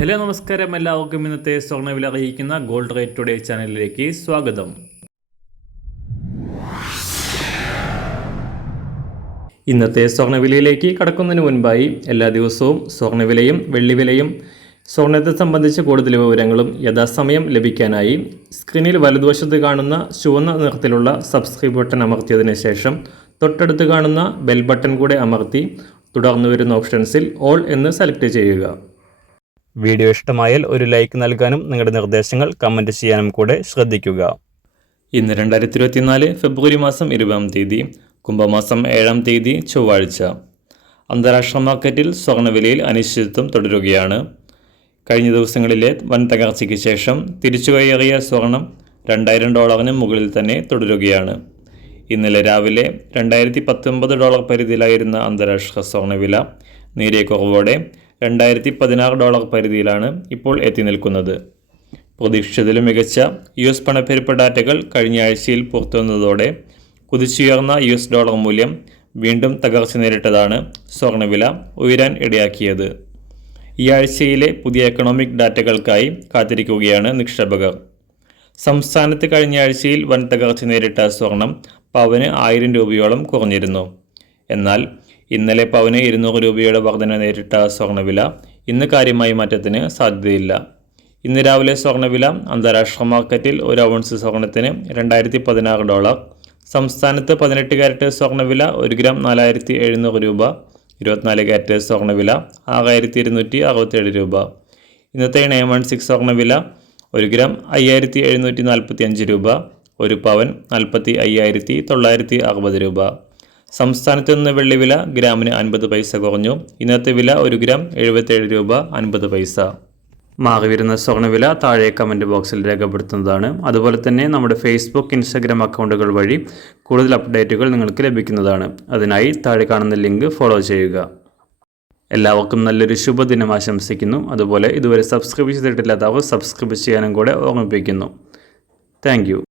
Hello നമസ്കാരം, എല്ലാവർക്കും ഇന്നത്തെ സ്വർണ്ണവില അറിയിക്കുന്ന ഗോൾഡ് റേറ്റ് ടുഡേ ചാനലിലേക്ക് സ്വാഗതം. ഇന്നത്തെ സ്വർണ്ണവിലയിലേക്ക് കടക്കുന്നതിന് മുൻപായി എല്ലാ ദിവസവും സ്വർണ്ണവിലയും വെള്ളിവിലയും സ്വർണ്ണത്തെ സംബന്ധിച്ച കൂടുതൽ വിവരങ്ങളും യഥാസമയം ലഭിക്കാനായി സ്ക്രീനിൽ വലതുവശത്ത് കാണുന്ന ചുവന്ന നിറത്തിലുള്ള സബ്സ്ക്രൈബ് ബട്ടൺ അമർത്തിയതിനു ശേഷം തൊട്ടടുത്ത് കാണുന്ന ബെൽ ബട്ടൺ കൂടെ അമർത്തി തുടർന്ന് വരുന്ന ഓപ്ഷൻസിൽ ഓൾ എന്ന് സെലക്ട് ചെയ്യുക. വീഡിയോ ഇഷ്ടമായാൽ ഒരു ലൈക്ക് നൽകാനും നിങ്ങളുടെ നിർദ്ദേശങ്ങൾ കമൻറ്റ് ചെയ്യാനും കൂടെ ശ്രദ്ധിക്കുക. ഇന്ന് 2024 ഫെബ്രുവരി മാസം 20-ാം തീയതി, കുംഭമാസം 7-ാം തീയതി ചൊവ്വാഴ്ച. അന്താരാഷ്ട്ര മാർക്കറ്റിൽ സ്വർണ്ണവിലയിൽ അനിശ്ചിതത്വം തുടരുകയാണ്. കഴിഞ്ഞ ദിവസങ്ങളിലെ വൻ തകർച്ചയ്ക്ക് ശേഷം തിരിച്ചുകയറിയ സ്വർണം $2000 മുകളിൽ തന്നെ തുടരുകയാണ്. ഇന്നലെ രാവിലെ $2019 പരിധിയിലായിരുന്ന അന്താരാഷ്ട്ര സ്വർണ്ണവില നേരിയ കുറവോടെ $2016 പരിധിയിലാണ് ഇപ്പോൾ എത്തി നിൽക്കുന്നത്. പ്രതീക്ഷിച്ചതിലും മികച്ച US പണപ്പെരുപ്പ ഡാറ്റകൾ കഴിഞ്ഞ ആഴ്ചയിൽ പുറത്തുവന്നതോടെ കുതിച്ചുയർന്ന $ഡോളർ മൂല്യം വീണ്ടും തകർച്ച നേരിട്ടതാണ് സ്വർണ്ണവില ഉയരാൻ ഇടയാക്കിയത്. ഈ ആഴ്ചയിലെ പുതിയ എക്കണോമിക് ഡാറ്റകൾക്കായി കാത്തിരിക്കുകയാണ് നിക്ഷേപകർ. സംസ്ഥാനത്ത് കഴിഞ്ഞ ആഴ്ചയിൽ വൻ തകർച്ച നേരിട്ട സ്വർണം പവന് 1000 രൂപയോളം കുറഞ്ഞിരുന്നു. എന്നാൽ ഇന്നലെ പവന് 200 രൂപയുടെ വർധന നേരിട്ട സ്വർണ്ണവില ഇന്ന് കാര്യമായ മാറ്റത്തിന് സാധ്യതയില്ല. ഇന്ന് രാവിലെ സ്വർണ്ണവില അന്താരാഷ്ട്ര മാർക്കറ്റിൽ ഒരു ഔൺസ് സ്വർണത്തിന് $2016, സംസ്ഥാനത്ത് 18 കാരറ്റ് സ്വർണ്ണവില 1 ഗ്രാം 4700 രൂപ, 24 കാരറ്റ് സ്വർണ്ണവില 6267 രൂപ. ഇന്നത്തെ 916 സ്വർണ്ണവില 1 ഗ്രാം 5745 രൂപ, ഒരു പവൻ 45,960 രൂപ. സംസ്ഥാനത്ത് നിന്ന് വെള്ളിവില ഗ്രാമിന് 50 പൈസ കുറഞ്ഞു. ഇന്നത്തെ വില 1 ഗ്രാം 77 രൂപ 50 പൈസ. മാറിവരുന്ന സ്വർണ്ണവില താഴെ കമൻറ്റ് ബോക്സിൽ രേഖപ്പെടുത്തുന്നതാണ്. അതുപോലെ തന്നെ നമ്മുടെ ഫേസ്ബുക്ക്, ഇൻസ്റ്റാഗ്രാം അക്കൗണ്ടുകൾ വഴി കൂടുതൽ അപ്ഡേറ്റുകൾ നിങ്ങൾക്ക് ലഭിക്കുന്നതാണ്. അതിനായി താഴെ കാണുന്ന ലിങ്ക് ഫോളോ ചെയ്യുക. എല്ലാവർക്കും നല്ലൊരു ശുഭദിനം ആശംസിക്കുന്നു. അതുപോലെ ഇതുവരെ സബ്സ്ക്രൈബ് ചെയ്തിട്ടില്ലാത്തവർ സബ്സ്ക്രൈബ് ചെയ്യാനും കൂടെ ഓർമ്മിപ്പിക്കുന്നു. Thank you.